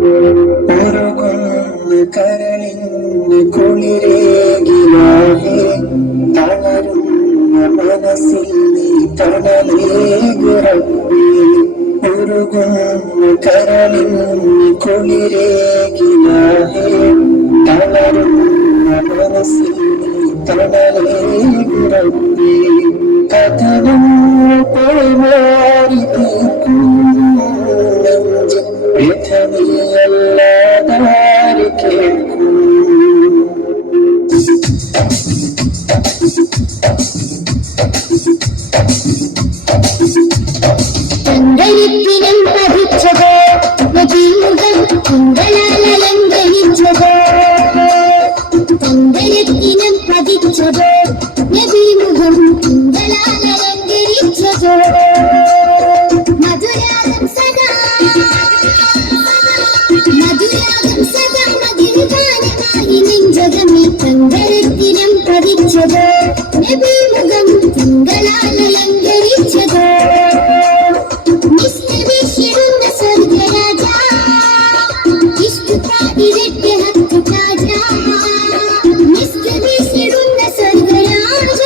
ഉരുകുന്നു കരളിന് കുളിരേകിലാകെ തളരുന്ന മനസ്സിൽ നീ തണലേകുറപ്പി. ഉരുകുന്നു കരളിന് കുളിരേകിലാകെ തളരുന്ന മനസ്സിൽ നീ തണലേകുറപ്പി. കഥനം പോയി തീർക്കും വ്യഥനീയല്ലാതാര് കേൾക്കും. തങ്കലിപ്പിനം പതിച്ചതോ നദീമുഖം തിങ്കളാലലങ്കരിച്ചതോ. തങ്കലിപ്പിനം പതിച്ചതോ നദീമുഖം തിങ്കളാലലങ്കരിച്ചതോ. മധുരാഗം സദാ മധുരഗാനമായി നെഞ്ചകമേ. തങ്കരത്തിനം പതിച്ചതോ നബിമുഖം തിങ്കളാലലങ്കരിച്ചതോ. നിസ്തവിഷിടുന്ന സ്വർഗരാജ ഇഷ്ടപാടിരട്ടെ ഹക്ക് താജ. നിസ്തവിഷിടുന്ന സ്വർഗരാജ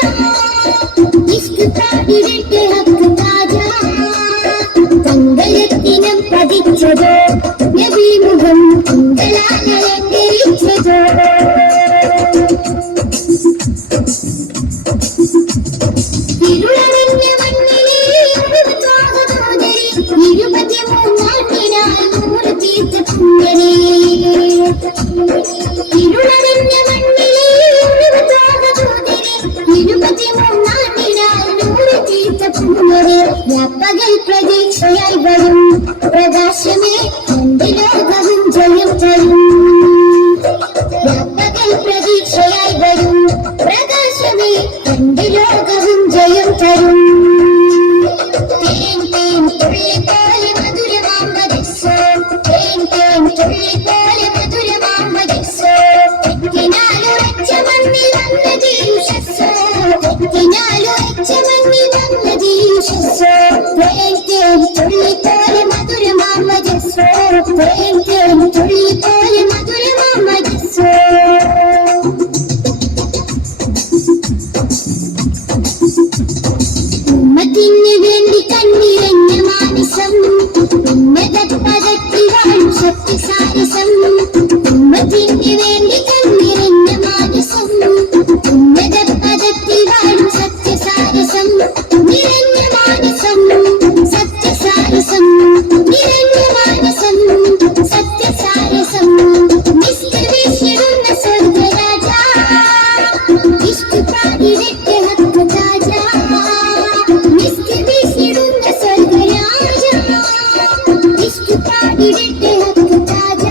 ഇഷ്ടപാടിരട്ടെ ഹക്ക് താജ. തങ്കരത്തിനം പതിച്ചതോ നബിമുഖം തിങ്കളാലലങ്കരിച്ചതോ. ഇരുളറിഞ്ഞ മണ്ണിലെ ഇരുപതാകതോദരി 23 നൂറ് തീർത്ത പുണ്യനേ. ഇരുളറിഞ്ഞ മണ്ണിലെ ഇരുപതാകതോദരി 23 നൂറ് തീർത്ത പുണ്യനേ. പകൽ പ്രതീക്ഷയായി വരും പ്രകാശമേ എന്റെ ലോകവും ജയം തരും. പകൽ പ്രതീക്ഷയായി വരും പ്രകാശമേ എന്റെ ലോകവും ജയം തരും. തേൻ തേൻ തുള്ളി പോലെ മധുരമാമ്പതിസോ. തേൻ തേൻ തുള്ളി പോലെ മധുരമാമ്പതിസോ. തെറ്റിനാലുറച്ച മണ്ണിൽ വന്നത് യുഷസ്സോ. തെറ്റിനാലുറച്ച മണ്ണിൽ വന്നത് യുഷസ്സോ. തേൻ തേൻ തുള്ളി പോലെ മധുരമാമ്പതിസോ. തേൻ തേൻ തുള്ളി പോലെ മധുരമാമ്പതിസോ. ഉമ്മത്തിന് വേണ്ടി കണ്ണിറഞ്ഞ മാനസം ഉന്നതപദത്തിൽ വാഴും ശക്തിസാരസം. ഉമ്മത്തിന് വേണ്ടി കണ്ണിറഞ്ഞ മാനസം ഉന്നതപദത്തിൽ വാഴും സത്യസാരസം. നിറഞ്ഞ മാനസം സത്യസാരസം. നിറഞ്ഞ മാനസം സത്യസാരസം. നിസ്തവിഷിടുന്ന സ്വർഗരാജ ഇഷ്ടപാടിരട്ടെ ഹക്ക് താജ. നിസ്തവിഷിടുന്ന സ്വർഗരാജ ഇഷ്ടപാടിരട്ടെ ഹക്ക് താജ.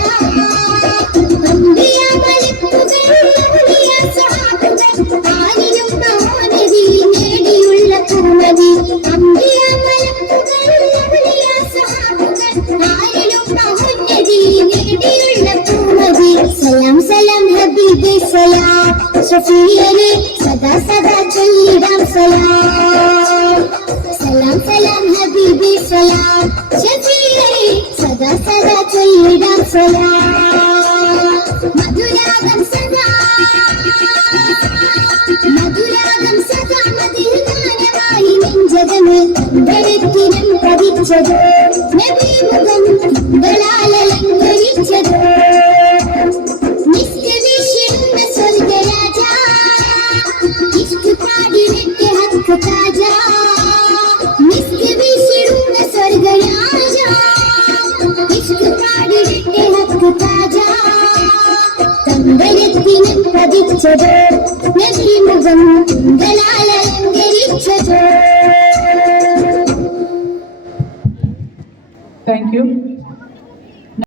അംബിയ മലക്കുകൾ ഔലിയ സഹാബകൾ ആലിലും മഹോന്നതി നേടിയുള്ള പൂർണ്ണതി. അംബിയ മലക്കുകൾ ഔലിയ സഹാബകൾ ആലിലും മഹോന്നതി നേടിയുള്ള പൂർണ്ണതി. സലാം സലാം ഹബീബി സലാം ഷഫീഅലി സദാ സദാ ചൊല്ലിടാം സലാം. സലാം സലാം ഹബീബി സലാം ഷഫീഅലി സദാ സദാ ചൊല്ലിടാം സലാം. മധുരാഗം സദാ മധുരാഗം സദാ മധുരഗാനമായി നെഞ്ചകമേ. തങ്കരത്തിനം പതിച്ചതോ നബിമുഖം തിങ്കളാലലങ്കരിച്ചതോ. നിസ്തവിഷിടുന്ന സ്വർഗരാജ ഇഷ്ടപാടിരട്ടെ ഹക്ക് താജ. നിസ്തവിഷിടുന്ന സ്വർഗരാജ ഇഷ്ടപാടിരട്ടെ ഹക്ക് താജ. തങ്കരത്തിനം പതിച്ചതോ നബിമുഖം തിങ്കളാലലങ്കരിച്ചതോ. Thank you.